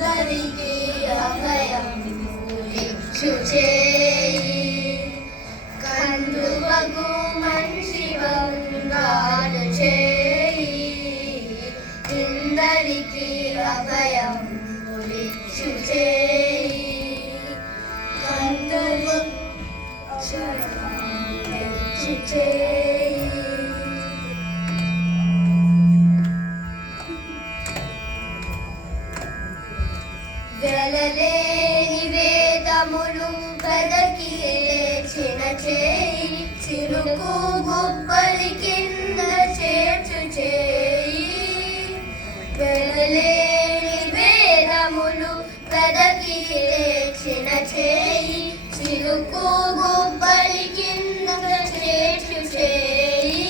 అందరికీ అభయం చేయి కందువగు మనిషి బంగారు చేయి ఇందరికీ అభయం చేయి కందువగు చేయి వెలలేని వేదములు వెదకి లేచిన చేయి చిరుకు గుబ్బలి కింద చేర్చు చేయి వెలలేని వేదములు వెదకి లేచిన చేయి చిరుకు గుబ్బలి కింద చేర్చు చేయి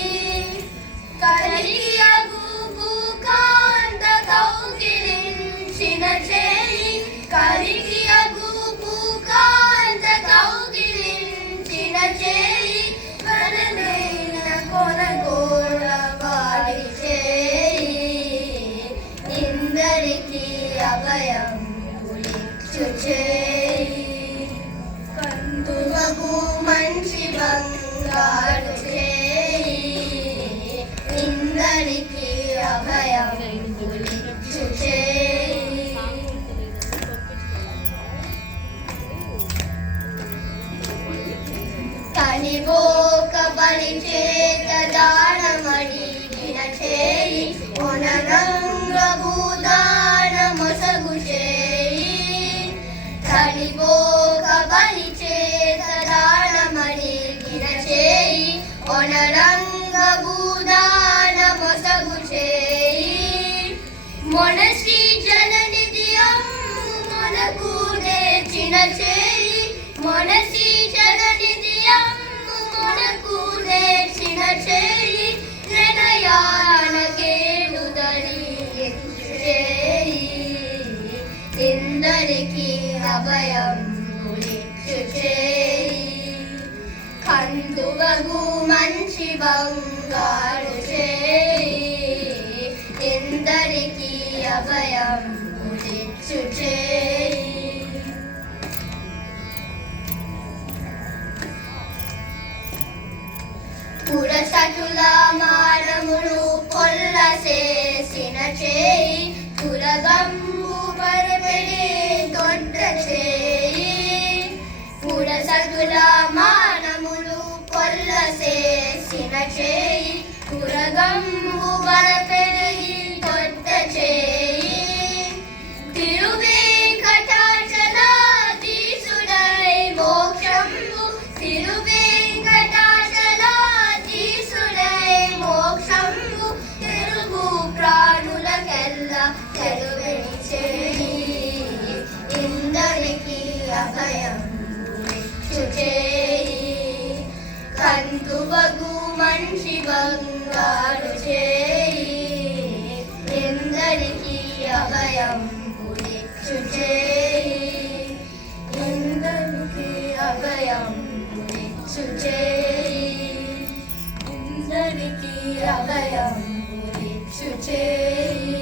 కలిగి అగుపు కాంత కౌగిలించిన చేయి కలిగి అగుపు కాంత కౌగిలించిన చేయి వరనైన కొనగోడ వాడి చేయి ఇందరికీ అభయం చేయి కందువగు మంచి బంగారు చేయి ఇందరికీ అభయం చేయి కనివోక బలి చేత దానమడిగిన చేయి ఒనరంగ భూదాన మొసగు చేయి కనివోక బలి చేత దానమడిగిన చేయి ఒనరంగ భూదాన మొసగు చేయి మొనశ్రీ జననిధి అమ్ము మనకు నేర్చిన చేయి మొనశ్రీ జననిధి అమ్ము మనకు నేర్చిన చేయి ప్రణయాన కేడుదలి చేయి ఇందరికీ అభయం చేయి కందువగు మంచి బంగారు చేయి ఇందరికీ అభయం చేయి పురసటుల మానములు పొల్లసేసిన చేయి పురగంబు పరపెడి దొడ్డ చేయి పురసటుల మానములు పొల్లసేసిన చేయి పురగంబు పరపెడి దొడ్డ చేయి తిరువేంకటాచలాధీశుడై మోక్షంబు తిరువేంకటాచలాధీశుడై మోక్షంబు తెలుగు ప్రాణులకెల్ల తెలుగని చేయి ఇందరికీ అభయం చేయి కందువగు మనిషి బంగారు చేయి ఇందరికీ అభయం చేయి ఇందరికీ అభయం చేయి ఇందరికీ అభయం చేయి